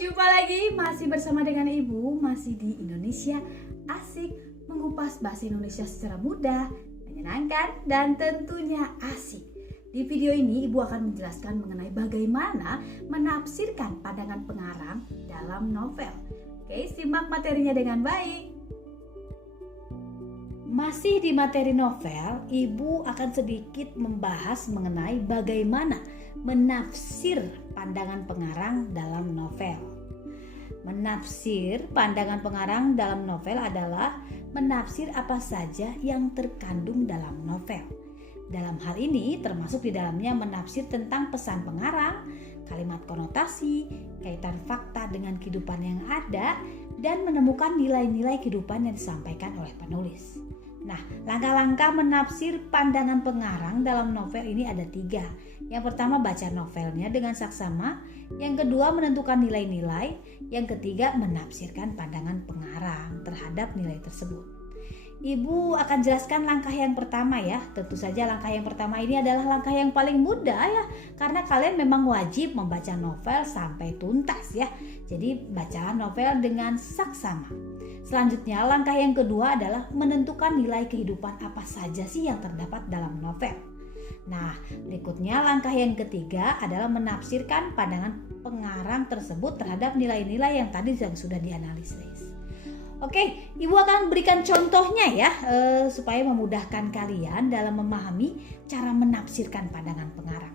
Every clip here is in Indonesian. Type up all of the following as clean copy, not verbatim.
Jumpa lagi masih bersama dengan Ibu, masih di Indonesia Asik, mengupas bahasa Indonesia secara mudah, menyenangkan, dan tentunya asik. Di video ini Ibu akan menjelaskan mengenai bagaimana menafsirkan pandangan pengarang dalam novel. Oke, simak materinya dengan baik. Masih di materi novel, Ibu akan sedikit membahas mengenai bagaimana menafsir pandangan pengarang dalam novel. Menafsir pandangan pengarang dalam novel adalah menafsir apa saja yang terkandung dalam novel. Dalam hal ini termasuk di dalamnya menafsir tentang pesan pengarang, kalimat konotasi, kaitan fakta dengan kehidupan yang ada, dan menemukan nilai-nilai kehidupan yang disampaikan oleh penulis. Nah, langkah-langkah menafsir pandangan pengarang dalam novel ini ada 3. Yang pertama, baca novelnya dengan saksama. Yang kedua, menentukan nilai-nilai. Yang ketiga, menafsirkan pandangan pengarang terhadap nilai tersebut. Ibu akan jelaskan langkah yang pertama ya. Tentu saja langkah yang pertama ini adalah langkah yang paling mudah ya. Karena kalian memang wajib membaca novel sampai tuntas ya. Jadi baca novel dengan saksama. Selanjutnya langkah yang kedua adalah menentukan nilai kehidupan apa saja sih yang terdapat dalam novel. Nah, berikutnya langkah yang ketiga adalah menafsirkan pandangan pengarang tersebut terhadap nilai-nilai yang tadi sudah dianalisis. Oke, Ibu akan berikan contohnya ya, supaya memudahkan kalian dalam memahami cara menafsirkan pandangan pengarang.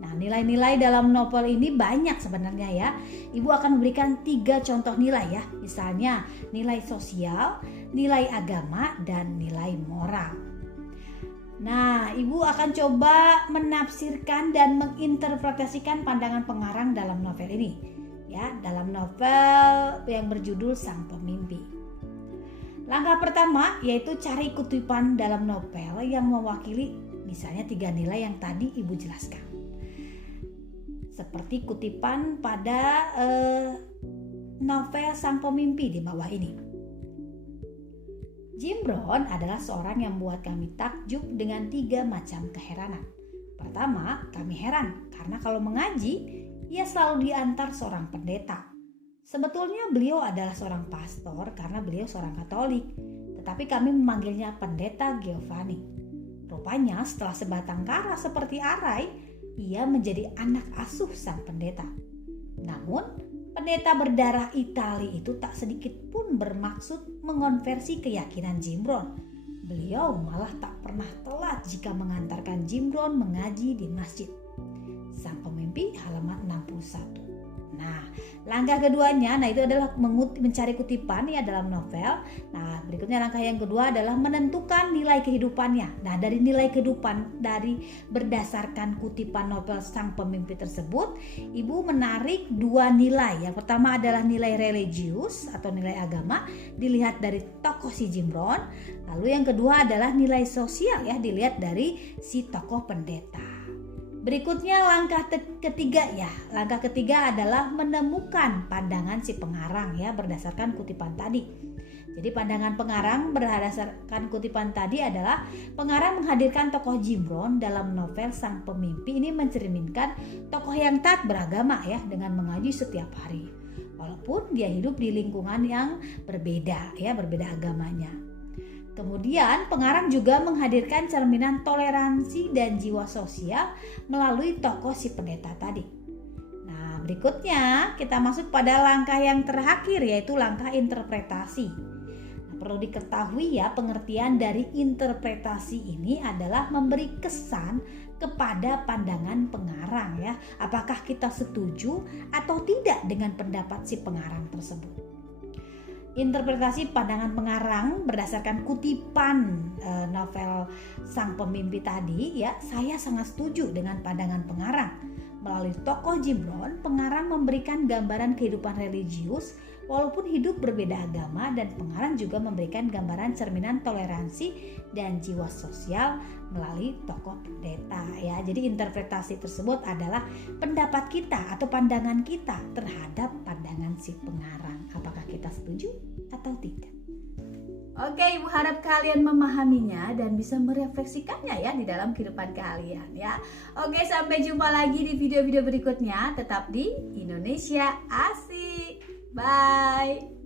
Nah, nilai-nilai dalam novel ini banyak sebenarnya ya. Ibu akan memberikan 3 contoh nilai ya. Misalnya nilai sosial, nilai agama, dan nilai moral. Nah, Ibu akan coba menafsirkan dan menginterpretasikan pandangan pengarang dalam novel ini. Ya, dalam novel yang berjudul Sang Pemimpi. Langkah pertama yaitu cari kutipan dalam novel yang mewakili misalnya 3 nilai yang tadi Ibu jelaskan. Seperti kutipan pada novel Sang Pemimpi di bawah ini. Jim Brown adalah seorang yang membuat kami takjub dengan 3 macam keheranan. Pertama, kami heran karena kalau mengaji, ia selalu diantar seorang pendeta. Sebetulnya beliau adalah seorang pastor karena beliau seorang Katolik, tetapi kami memanggilnya Pendeta Giovanni. Rupanya setelah sebatang kara seperti arai, ia menjadi anak asuh sang pendeta. Namun, pendeta berdarah Itali itu tak sedikit pun bermaksud mengonversi keyakinan Jim Brown. Beliau malah tak pernah telat jika mengantarkan Jim Brown mengaji di masjid. Sang Pemimpi halaman 61. Nah, langkah keduanya, itu adalah mencari kutipan ya dalam novel. Nah, berikutnya langkah yang kedua adalah menentukan nilai kehidupannya. Nah, dari nilai kehidupan berdasarkan kutipan novel Sang Pemimpi tersebut, Ibu menarik 2 nilai. Yang pertama adalah nilai religius atau nilai agama, dilihat dari tokoh si Jim Brown. Lalu yang kedua adalah nilai sosial ya, dilihat dari si tokoh pendeta. Berikutnya langkah ketiga ya. Langkah ketiga adalah menemukan pandangan si pengarang ya berdasarkan kutipan tadi. Jadi pandangan pengarang berdasarkan kutipan tadi adalah pengarang menghadirkan tokoh Jim Brown dalam novel Sang Pemimpi ini mencerminkan tokoh yang taat beragama ya dengan mengaji setiap hari. Walaupun dia hidup di lingkungan yang berbeda ya, berbeda agamanya. Kemudian pengarang juga menghadirkan cerminan toleransi dan jiwa sosial melalui tokoh si pendeta tadi. Nah, berikutnya kita masuk pada langkah yang terakhir yaitu langkah interpretasi. Nah, perlu diketahui ya, pengertian dari interpretasi ini adalah memberi kesan kepada pandangan pengarang ya. Apakah kita setuju atau tidak dengan pendapat si pengarang tersebut. Interpretasi pandangan pengarang berdasarkan kutipan novel Sang Pemimpi tadi ya, saya sangat setuju dengan pandangan pengarang. Melalui tokoh Jim Brown, pengarang memberikan gambaran kehidupan religius walaupun hidup berbeda agama, dan pengarang juga memberikan gambaran cerminan toleransi dan jiwa sosial melalui tokoh pendeta ya. Jadi interpretasi tersebut adalah pendapat kita atau pandangan kita terhadap pandangan si pengarang. Apakah kita setuju atau tidak? Oke, Ibu harap kalian memahaminya dan bisa merefleksikannya ya di dalam kehidupan kalian ya. Oke, sampai jumpa lagi di video-video berikutnya. Tetap di Indonesia Asik. Bye.